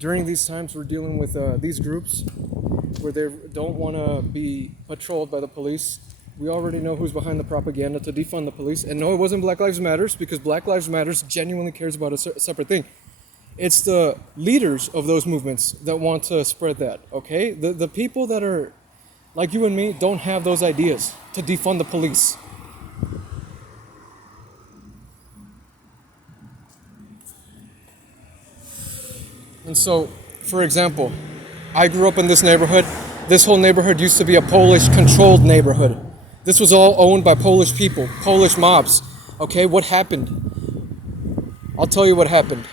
During these times, we're dealing with these groups where they don't want to be patrolled by the police. We already know who's behind the propaganda to defund the police. And no, it wasn't Black Lives Matters, because Black Lives Matters genuinely cares about a separate thing. It's the leaders of those movements that want to spread that, okay? The people that are like you and me don't have those ideas to defund the police. And so, for example, I grew up in this neighborhood. This whole neighborhood used to be a Polish-controlled neighborhood. This was all owned by Polish people, Polish mobs. Okay, what happened? I'll tell you what happened.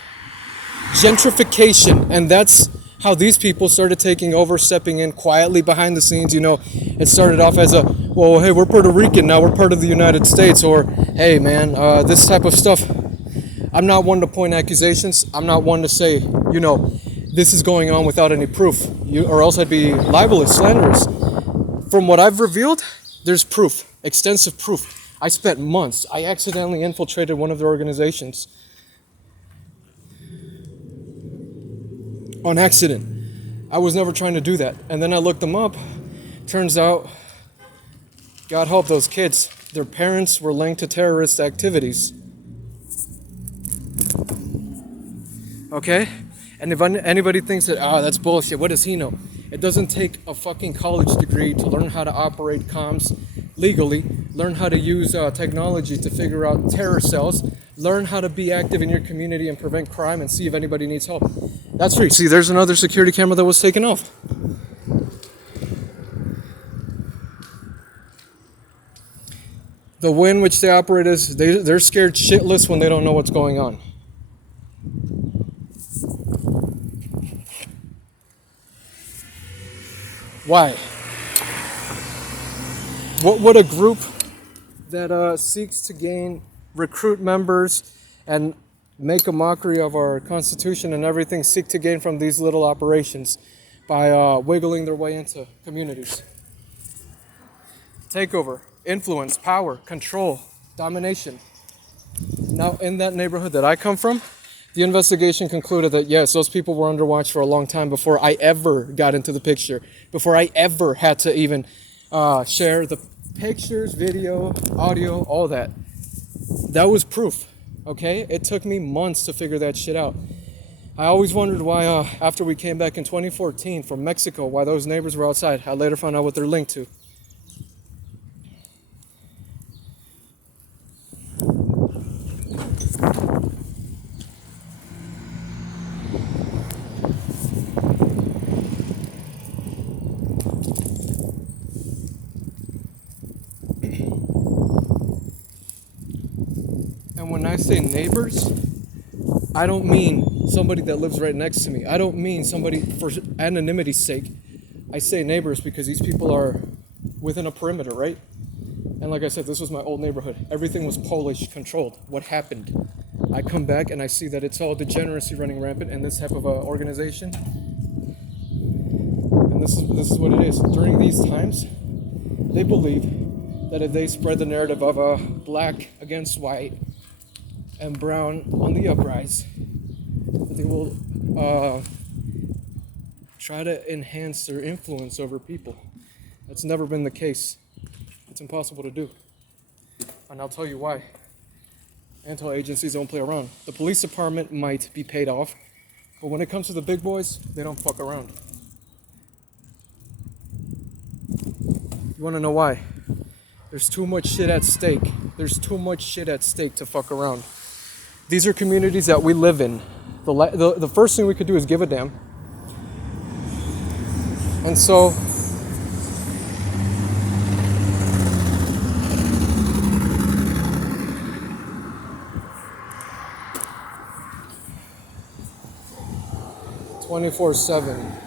Gentrification, and that's how these people started taking over, stepping in quietly behind the scenes. You know, it started off as well, hey, we're Puerto Rican, now we're part of the United States, or, hey, man, this type of stuff. I'm not one to point accusations. I'm not one to say, this is going on without any proof, or else I'd be libelous, slanderous. From what I've revealed, there's proof, extensive proof. I spent months. I accidentally infiltrated one of their organizations. On accident. I was never trying to do that. And then I looked them up. Turns out, God help those kids, their parents were linked to terrorist activities. Okay? And if anybody thinks that, that's bullshit, what does he know? It doesn't take a fucking college degree to learn how to operate comms legally, learn how to use technology to figure out terror cells, learn how to be active in your community and prevent crime and see if anybody needs help. That's free. See, there's another security camera that was taken off. The way in which they operate is they're scared shitless when they don't know what's going on. Why? What would a group that seeks to recruit members and make a mockery of our Constitution and everything seek to gain from these little operations by wiggling their way into communities? Takeover, influence, power, control, domination. Now, in that neighborhood that I come from, the investigation concluded that, yes, those people were under watch for a long time before I ever got into the picture, before I ever had to even share the pictures, video, audio, all that. That was proof, okay? It took me months to figure that shit out. I always wondered why, after we came back in 2014 from Mexico, why those neighbors were outside. I later found out what they're linked to. And when I say neighbors, I don't mean somebody that lives right next to me. I don't mean somebody for anonymity's sake. I say neighbors because these people are within a perimeter, right? And like I said, this was my old neighborhood. Everything was Polish controlled. What happened? I come back and I see that it's all degeneracy running rampant in this type of organization. And this is what it is. During these times, they believe that if they spread the narrative of black against white and brown on the uprise, they will try to enhance their influence over people. That's never been the case. It's impossible to do. And I'll tell you why. Intel agencies don't play around. The police department might be paid off, but when it comes to the big boys, they don't fuck around. You want to know why? There's too much shit at stake. There's too much shit at stake to fuck around. These are communities that we live in. The first thing we could do is give a damn. And so, (24/7).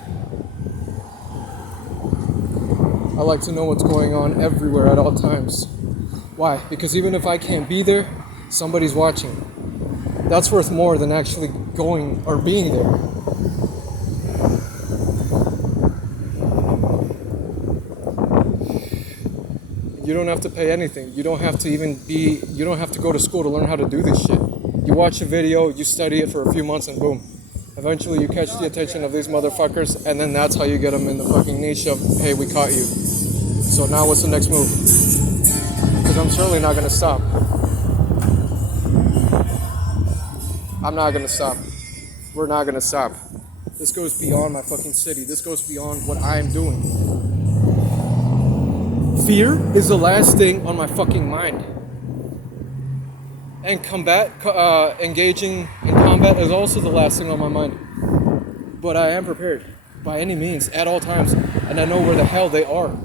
I like to know what's going on everywhere at all times. Why? Because even if I can't be there, somebody's watching. That's worth more than actually going or being there. You don't have to pay anything. You don't have to go to school to learn how to do this shit. You watch a video, you study it for a few months, and boom. Eventually, you catch the attention of these motherfuckers, and then that's how you get them in the fucking niche of, hey, we caught you. So now what's the next move? Because I'm certainly not going to stop. I'm not going to stop. We're not going to stop. This goes beyond my fucking city. This goes beyond what I'm doing. Fear is the last thing on my fucking mind. And engaging in combat is also the last thing on my mind. But I am prepared by any means at all times, and I know where the hell they are.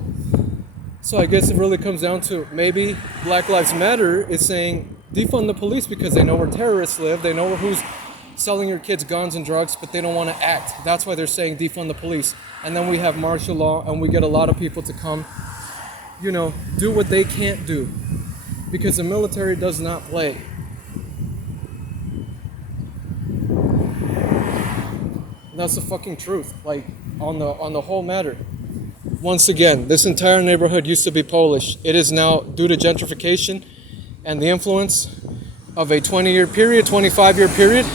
So I guess it really comes down to maybe Black Lives Matter is saying defund the police because they know where terrorists live, they know who's selling your kids guns and drugs, but they don't want to act. That's why they're saying defund the police. And then we have martial law, and we get a lot of people to come, do what they can't do. Because the military does not play. That's the fucking truth, like on the whole matter. Once again, this entire neighborhood used to be Polish. It is now, due to gentrification and the influence of a 20-year period, 25-year period,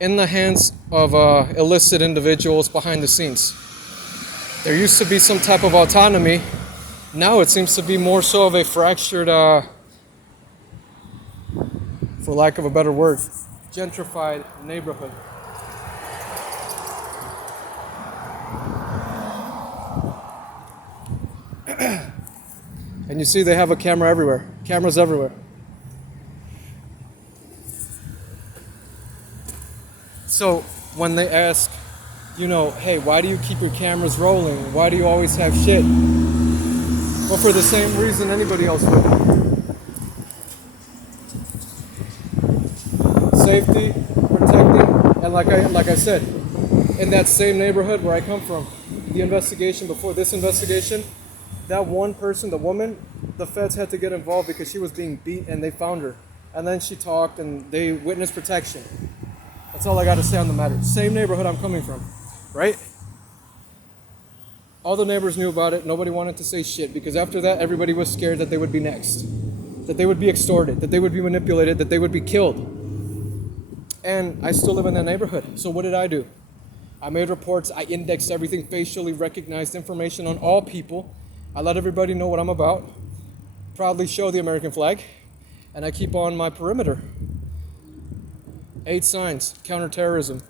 in the hands of illicit individuals behind the scenes. There used to be some type of autonomy. Now it seems to be more so of a fractured, for lack of a better word, gentrified neighborhood. And you see they have a camera everywhere. Cameras everywhere. So when they ask, hey, why do you keep your cameras rolling? Why do you always have shit? Well, for the same reason anybody else would. Safety, protecting, and like I said, in that same neighborhood where I come from, the investigation before this investigation, that one person, the woman, the feds had to get involved because she was being beat and they found her. And then she talked and they witnessed protection. That's all I got to say on the matter. Same neighborhood I'm coming from, right? All the neighbors knew about it. Nobody wanted to say shit because after that, everybody was scared that they would be next, that they would be extorted, that they would be manipulated, that they would be killed. And I still live in that neighborhood. So what did I do? I made reports. I indexed everything, facially recognized information on all people. I let everybody know what I'm about. Proudly show the American flag. And I keep on my perimeter. 8 signs, counterterrorism.